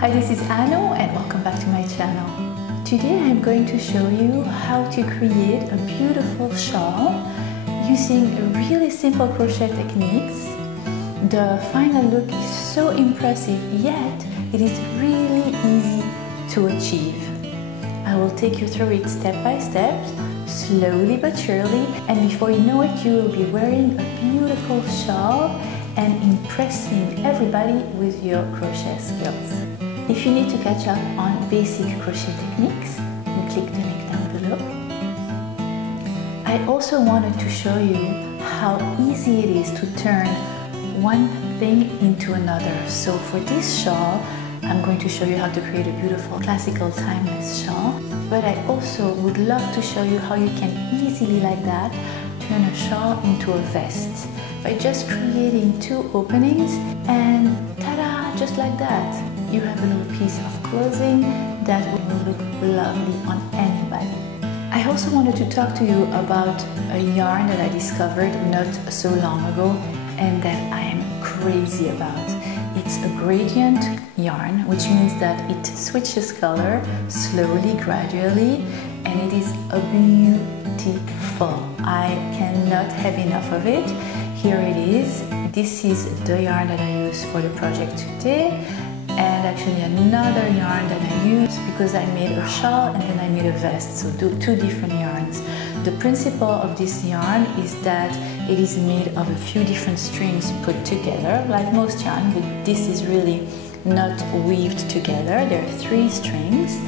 Hi, this is Anno and welcome back to my channel. Today I'm going to show you how to create a beautiful shawl using really simple crochet techniques. The final look is so impressive, yet it is really easy to achieve. I will take you through it step by step, slowly but surely, and before you know it, you will be wearing a beautiful shawl and impressing everybody with your crochet skills. If you need to catch up on basic crochet techniques, you click the link down below. I also wanted to show you how easy it is to turn one thing into another. So for this shawl, I'm going to show you how to create a beautiful classical timeless shawl, but I also would love to show you how you can easily like that turn a shawl into a vest by just creating two openings and ta-da, just like that. You have a little piece of clothing that will look lovely on anybody. I also wanted to talk to you about a yarn that I discovered not so long ago and that I am crazy about. It's a gradient yarn, which means that it switches color slowly, gradually, and it is a beautiful. I cannot have enough of it. Here it is. This is the yarn that I use for the project today, and actually another yarn that I use because I made a shawl and then I made a vest, so two different yarns. The principle of this yarn is that it is made of a few different strings put together, like most yarn, but this is really not weaved together. There are 3 strings,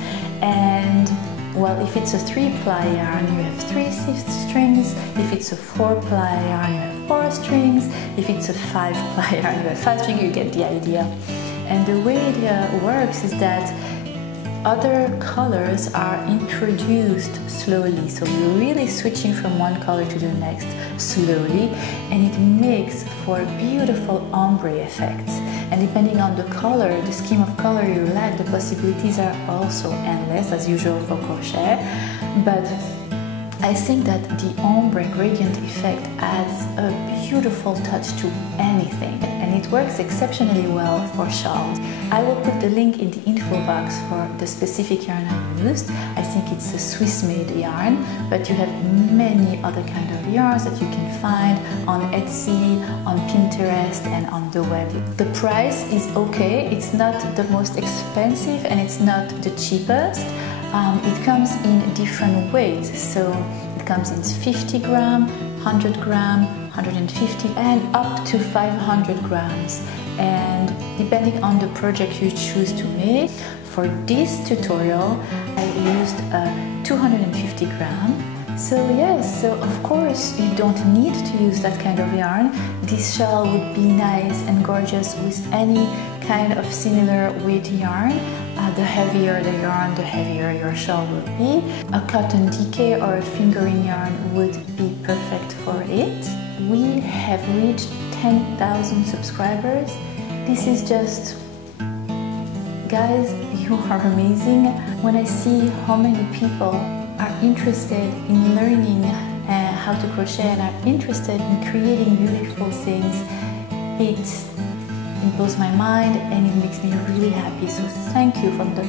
and well, if it's a 3-ply yarn, you have 3 strings. If it's a 4-ply yarn, you have 4 strings. If it's a 5-ply yarn, you have 5 strings. You get the idea. And the way it works is that other colors are introduced slowly, so you're really switching from one color to the next slowly, and it makes for a beautiful ombre effect. And depending on the color, the scheme of color you like, the possibilities are also endless, as usual for crochet. But I think that the ombre gradient effect adds a beautiful touch to anything, and it works exceptionally well for shawls. I will put the link in the info box for the specific yarn I used. I think it's a Swiss-made yarn, but you have many other kind of yarns that you can find on Etsy, on Pinterest, and on the web. The price is okay. It's not the most expensive and it's not the cheapest. It comes in different weights, so it comes in 50 gram, 100 gram, 150 and up to 500 grams. And depending on the project you choose to make, for this tutorial I used 250 gram. So yes, so of course you don't need to use that kind of yarn. This shawl would be nice and gorgeous with any kind of similar weight yarn. The heavier the yarn, the heavier your shawl will be. A cotton DK or a fingering yarn would be perfect for it. We have reached 10,000 subscribers. This is just, guys, you are amazing. When I see how many people are interested in learning how to crochet and are interested in creating beautiful things, it blows my mind and it makes me really happy. So thank you from the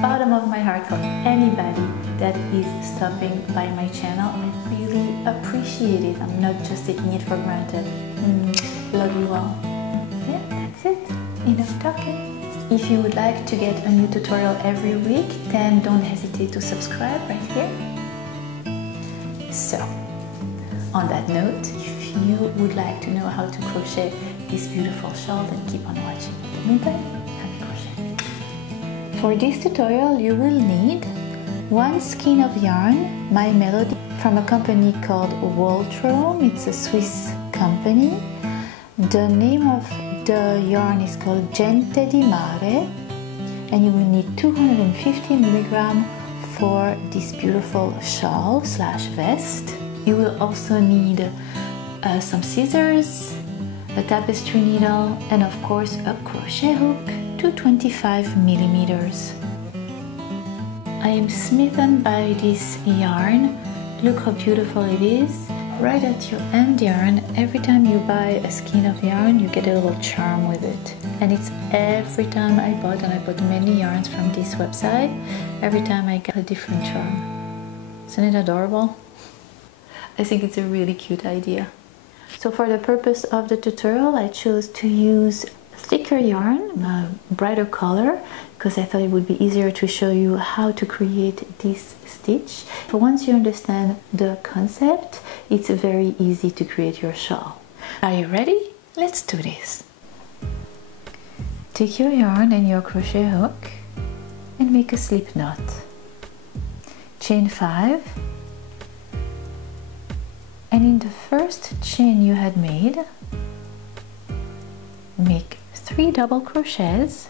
bottom of my heart for anybody that is stopping by my channel. I really appreciate it. I'm not just taking it for granted. Love you all. Yeah, that's it. Enough talking. If you would like to get a new tutorial every week, then don't hesitate to subscribe right here. So, on that note, if you would like to know how to crochet this beautiful shawl, then keep on watching. In the meantime, happy crocheting. For this tutorial, you will need 1 skein of yarn, My Melody, from a company called Waldrom. It's a Swiss company. The name of the yarn is called Gente Di Mare, and you will need 250 milligram for this beautiful shawl slash vest. You will also need some scissors, a tapestry needle, and of course a crochet hook to 25 millimeters. I am smitten by this yarn. Look how beautiful it is. Right at your end yarn, every time you buy a skein of yarn, you get a little charm with it. And it's every time I bought, and I bought many yarns from this website, every time I got a different charm. Isn't it adorable? I think it's a really cute idea. So for the purpose of the tutorial, I chose to use thicker yarn, a brighter color, because I thought it would be easier to show you how to create this stitch. But once you understand the concept, it's very easy to create your shawl. Are you ready? Let's do this. Take your yarn and your crochet hook and make a slip knot. Chain 5, and in the first chain you had made, make 3 double crochets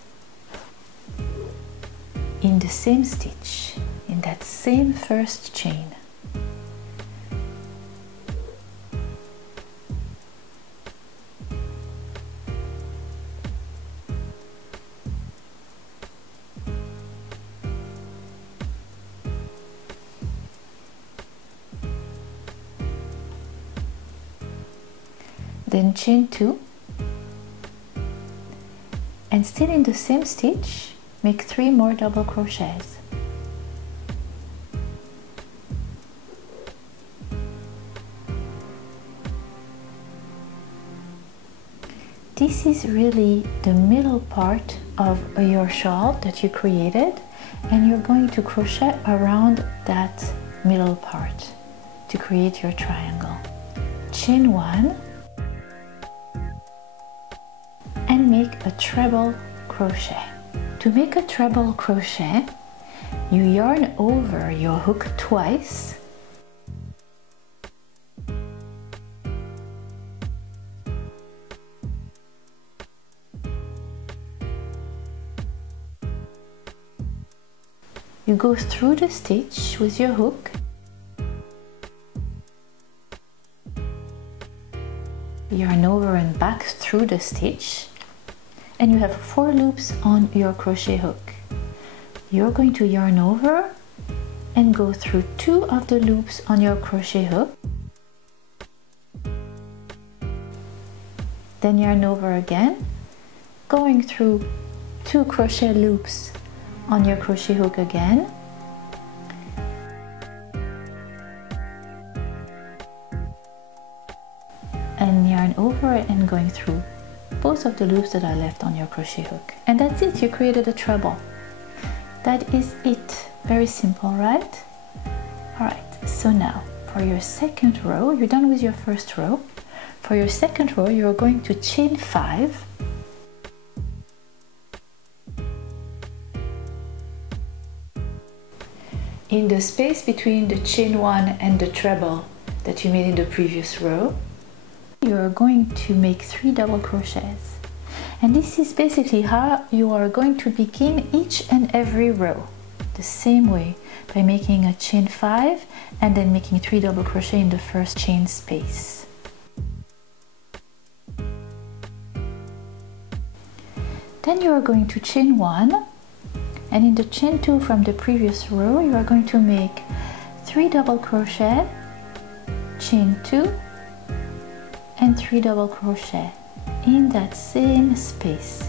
in the same stitch, in that same first chain. Then chain 2, and still in the same stitch, make 3 more double crochets. This is really the middle part of your shawl that you created, and you're going to crochet around that middle part to create your triangle. Chain 1, and make a treble crochet. To make a treble crochet, you yarn over your hook twice, you go through the stitch with your hook, yarn over and back through the stitch, and you have 4 loops on your crochet hook. You're going to yarn over and go through 2 of the loops on your crochet hook, then yarn over again, going through 2 crochet loops on your crochet hook again, and yarn over and going through both of the loops that are left on your crochet hook. And that's it, you created a treble. That is it. Very simple, right? Alright, so now for your second row, you're done with your first row. For your second row, you're going to chain 5, in the space between the chain 1 and the treble that you made in the previous row. You're going to make 3 double crochets, and this is basically how you are going to begin each and every row, the same way, by making a chain 5 and then making 3 double crochet in the first chain space. Then you are going to chain 1, and in the chain 2 from the previous row you are going to make 3 double crochet, chain 2, and 3 double crochet in that same space.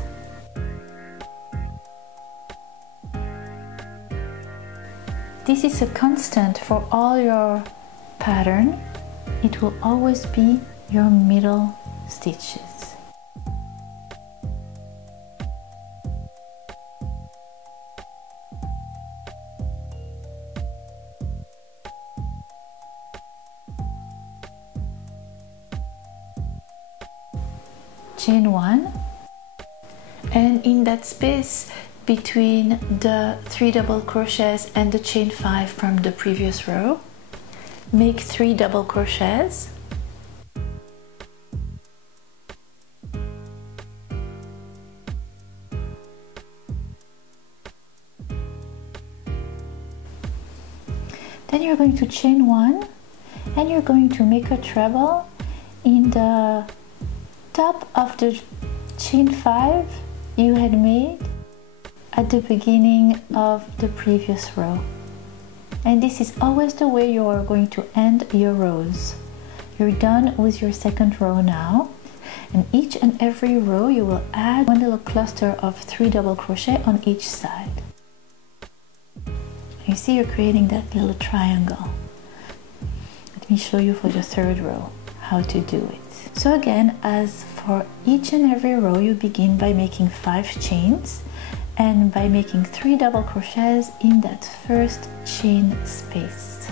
This is a constant for all your pattern. It will always be your middle stitches. Chain 1, and in that space between the 3 double crochets and the chain 5 from the previous row, make 3 double crochets, then you're going to chain 1 and you're going to make a treble in the top of the chain 5 you had made at the beginning of the previous row. And this is always the way you are going to end your rows. You're done with your second row now, And each and every row you will add one little cluster of 3 double crochet on each side. You see you're creating that little triangle. Let me show you for the third row how to do it. So again, as for each and every row, you begin by making 5 chains and by making 3 double crochets in that first chain space.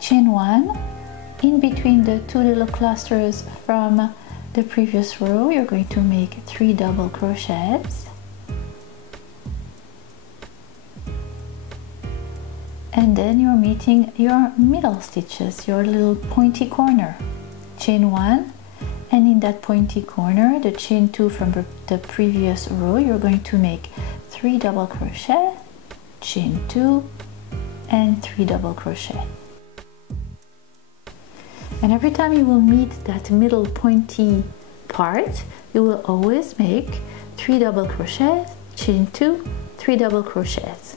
Chain 1, in between the 2 little clusters from the previous row, you're going to make 3 double crochets. And then you're meeting your middle stitches, your little pointy corner. Chain 1, and in that pointy corner, the chain 2 from the previous row, you're going to make 3 double crochet, chain 2, and 3 double crochet. And every time you will meet that middle pointy part, you will always make 3 double crochets, chain 2, 3 double crochets.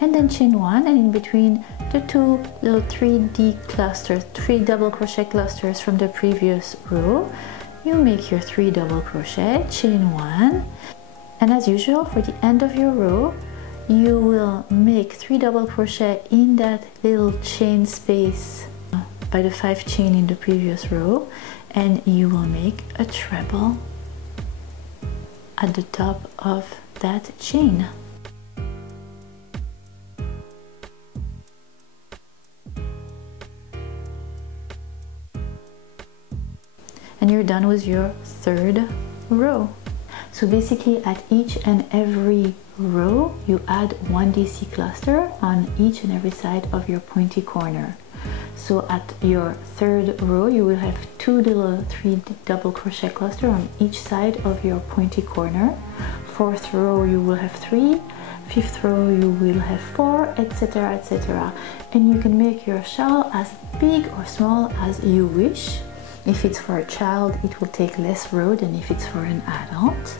And then chain 1, and in between the 2 little 3D clusters, 3 double crochet clusters from the previous row, you make your 3 double crochet, chain 1. And as usual, for the end of your row, you will make 3 double crochet in that little chain space by the 5 chain in the previous row, and you will make a treble at the top of that chain. And you're done with your third row. So basically at each and every row, you add 1 DC cluster on each and every side of your pointy corner. So at your third row, you will have 2 little 3 double crochet cluster on each side of your pointy corner. Fourth row, you will have 3. Fifth row, you will have 4, etc., etc. And you can make your shawl as big or small as you wish. If it's for a child, it will take less row than if it's for an adult.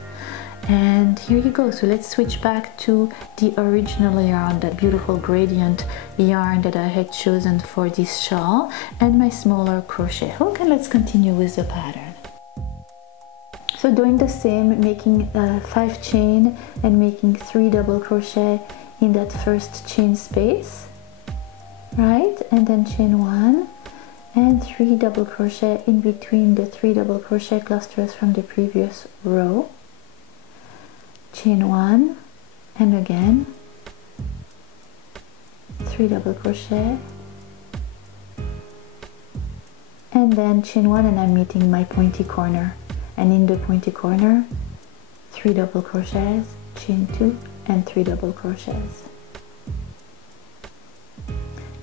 And here you go. So let's switch back to the original yarn, that beautiful gradient yarn that I had chosen for this shawl, and my smaller crochet hook, and let's continue with the pattern. So doing the same, making 5 chain and making 3 double crochet in that first chain space, right? And then chain 1 and 3 double crochet in between the 3 double crochet clusters from the previous row. Chain 1, and again 3 double crochet, and then chain 1, and I'm meeting my pointy corner, and in the pointy corner 3 double crochets, chain 2, and 3 double crochets.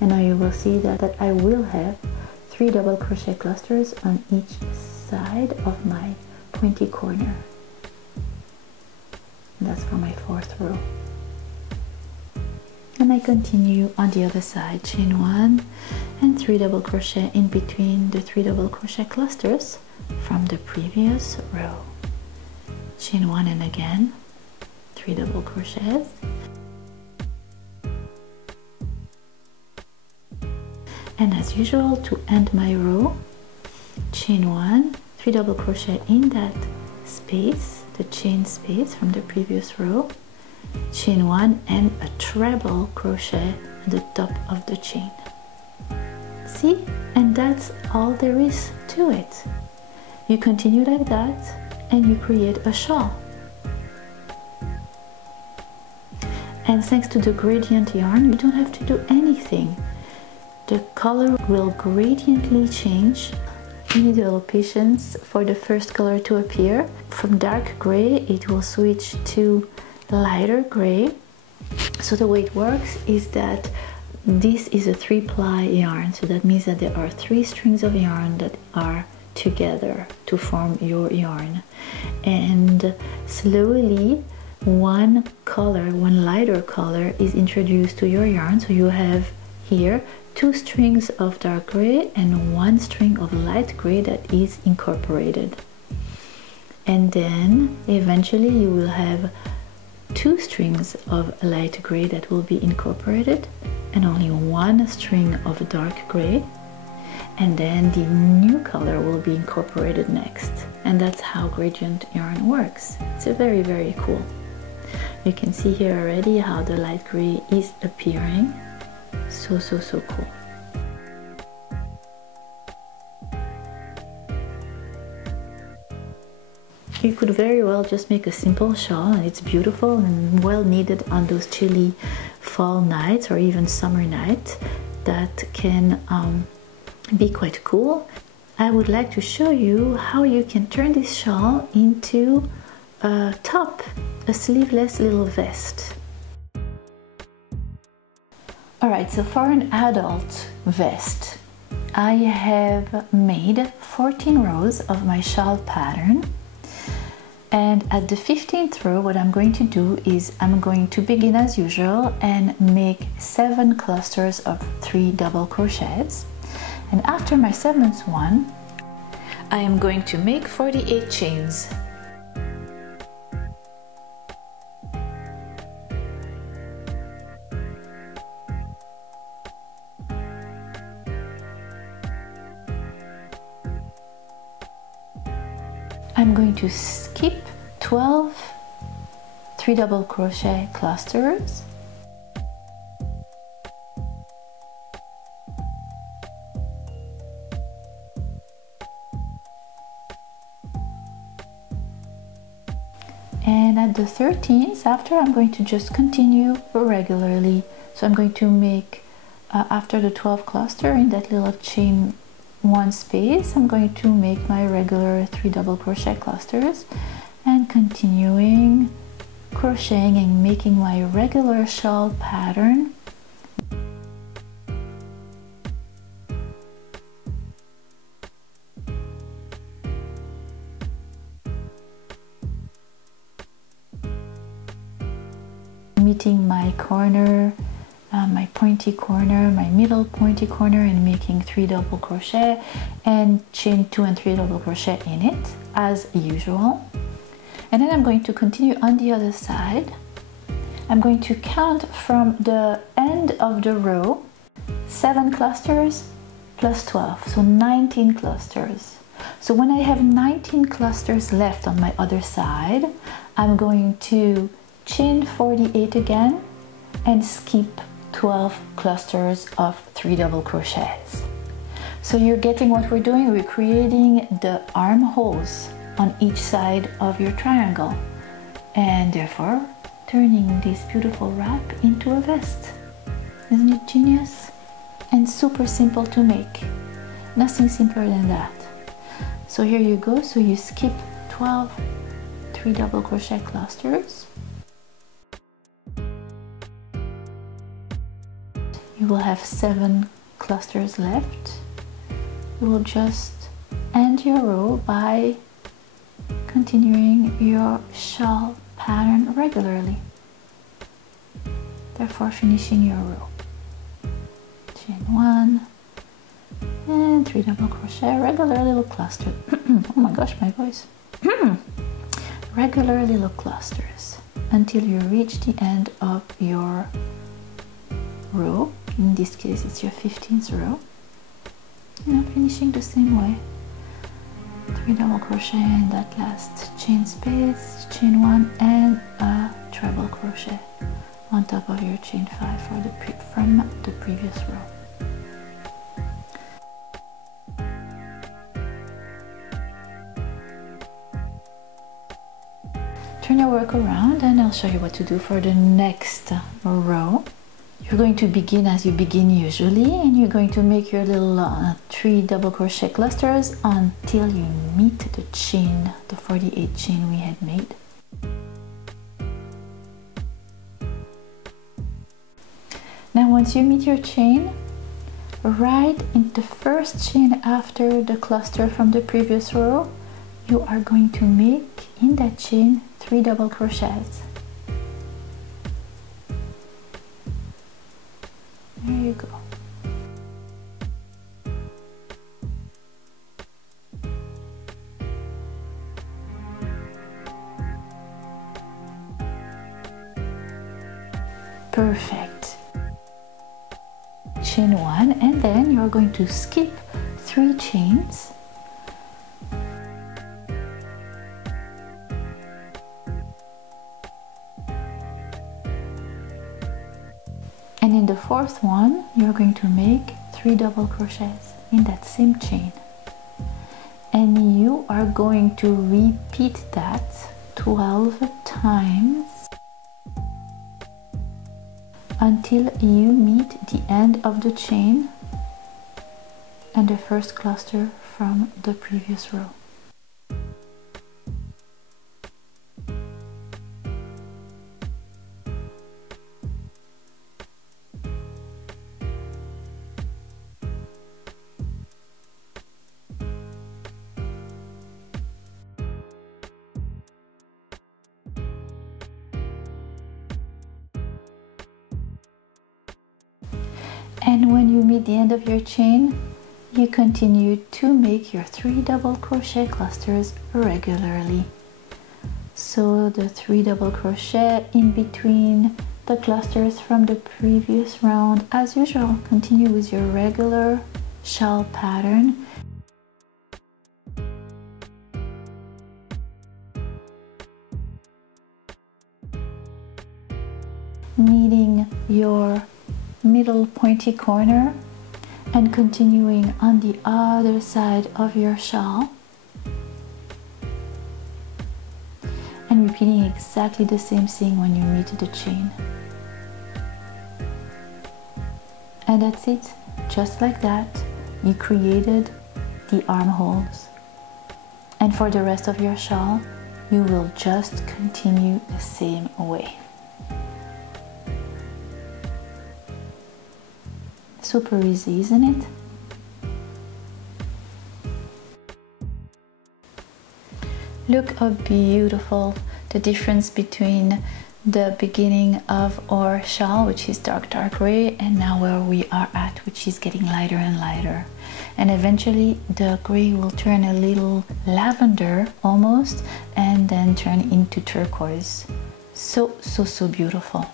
And now you will see that I will have 3 double crochet clusters on each side of my pointy corner. That's for my fourth row. And I continue on the other side, chain 1 and 3 double crochet in between the 3 double crochet clusters from the previous row. Chain 1, and again 3 double crochets. And as usual, to end my row, chain 1, 3 double crochet in that space, the chain space from the previous row, chain 1, and a treble crochet at the top of the chain. See? And that's all there is to it. You continue like that and you create a shawl. And thanks to the gradient yarn, you don't have to do anything. The color will gradiently change. You need a little patience for the first color to appear. From dark gray, it will switch to lighter gray. So the way it works is that this is a 3-ply yarn. So that means that there are 3 strings of yarn that are together to form your yarn. And slowly, one color, one lighter color is introduced to your yarn. So you have here 2 strings of dark gray and 1 string of light gray that is incorporated. And then eventually you will have 2 strings of light gray that will be incorporated and only 1 string of dark gray, and then the new color will be incorporated next. And that's how gradient yarn works. It's very cool. You can see here already how the light gray is appearing. So cool. You could very well just make a simple shawl, and it's beautiful and well needed on those chilly fall nights or even summer nights that can be quite cool. I would like to show you how you can turn this shawl into a top, a sleeveless little vest. Alright, so for an adult vest, I have made 14 rows of my shawl pattern. And at the 15th row, what I'm going to do is I'm going to begin as usual and make 7 clusters of 3 double crochets. And after my 7th one, I am going to make 48 chains. I'm going to skip 12 3 double crochet clusters, and at the 13th, after, I'm going to just continue regularly. So I'm going to make after the 12 cluster in that little chain 1 space, I'm going to make my regular 3 double crochet clusters and continuing crocheting and making my regular shawl pattern. Meeting my corner, my pointy corner, my middle pointy corner, and making 3 double crochet and chain 2 and 3 double crochet in it as usual. And then I'm going to continue on the other side. I'm going to count from the end of the row 7 clusters plus 12, so 19 clusters. So when I have 19 clusters left on my other side, I'm going to chain 48 again and skip 12 clusters of 3 double crochets. So you're getting what we're doing. We're creating the armholes on each side of your triangle and therefore turning this beautiful wrap into a vest. Isn't it genius? And super simple to make. Nothing simpler than that. So here you go. So you skip 12 3 double crochet clusters. You will have 7 clusters left. You will just end your row by continuing your shawl pattern regularly, therefore finishing your row. Chain 1 and 3 double crochet, regular little cluster. Oh my gosh, my voice. Regular little clusters until you reach the end of your row. In this case it's your 15th row, and I'm finishing the same way. 3 double crochet in that last chain space, chain 1 and a treble crochet on top of your chain 5 from the previous row. Turn your work around and I'll show you what to do for the next row. You're going to begin as you begin usually, and you're going to make your little 3 double crochet clusters until you meet the chain, the 48 chain we had made. Now once you meet your chain, right in the first chain after the cluster from the previous row, you are going to make in that chain 3 double crochets. There you go. Perfect. Chain 1, and then you're going to skip 3 chains. And in the 4th one, you're going to make 3 double crochets in that same chain. And you are going to repeat that 12 times until you meet the end of the chain and the first cluster from the previous row. And when you meet the end of your chain, you continue to make your 3 double crochet clusters regularly. So the 3 double crochet in between the clusters from the previous round. As usual, continue with your regular shawl pattern. Kneading your middle pointy corner and continuing on the other side of your shawl and repeating exactly the same thing when you meet the chain. And that's it. Just like that, you created the armholes. And for the rest of your shawl, you will just continue the same way. Super easy, isn't it? Look how beautiful the difference between the beginning of our shawl, which is dark gray, and now where we are at, which is getting lighter and lighter. And eventually the gray will turn a little lavender almost, and then turn into turquoise. So beautiful.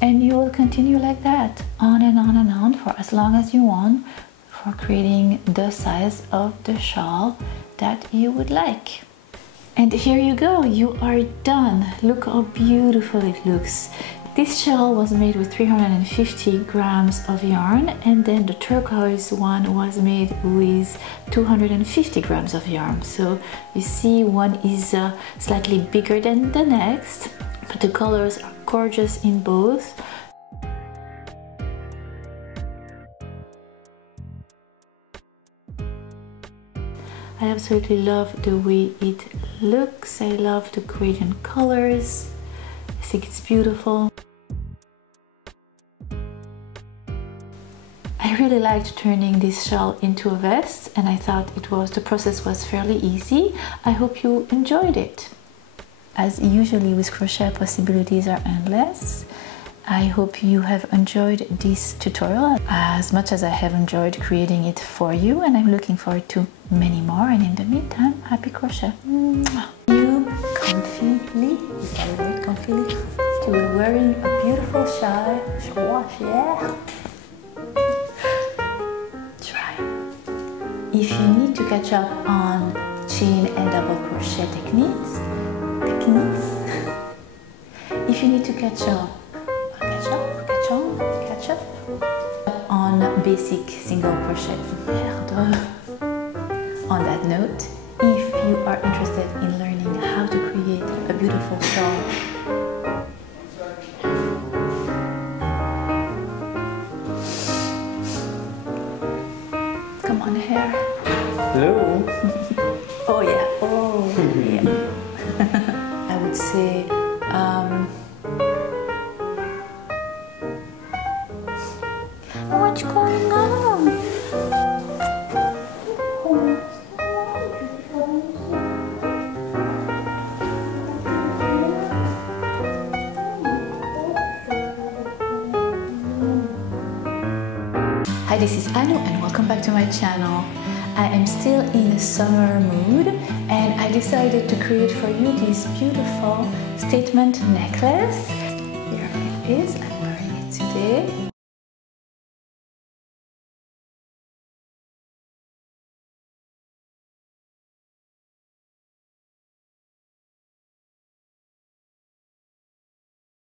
And you will continue like that, on and on and on, for as long as you want, for creating the size of the shawl that you would like. And here you go, you are done. Look how beautiful it looks. This shawl was made with 350 grams of yarn, and then the turquoise one was made with 250 grams of yarn. So you see, one is slightly bigger than the next, but the colors are gorgeous in both. I absolutely love the way it looks. I love the gradient colors. I think it's beautiful. I really liked turning this shawl into a vest, and I thought the process was fairly easy. I hope you enjoyed it. As usually with crochet, possibilities are endless. I hope you have enjoyed this tutorial as much as I have enjoyed creating it for you, and I'm looking forward to many more. And in the meantime, happy crochet. You comfily, is that a word, comfily? You are wearing a beautiful shawl, yeah. Try. If you need to catch up on chain and double crochet techniques, if you need to catch up on basic single crochet, on that note, if you are interested in learning how to create a beautiful shawl, come on, hair. Hello. Oh yeah. I would say what's going on? Hi, this is Annou and welcome back to my channel. I am still in a summer mood and I decided to create for you this beautiful statement necklace. Here. is I'm wearing it today.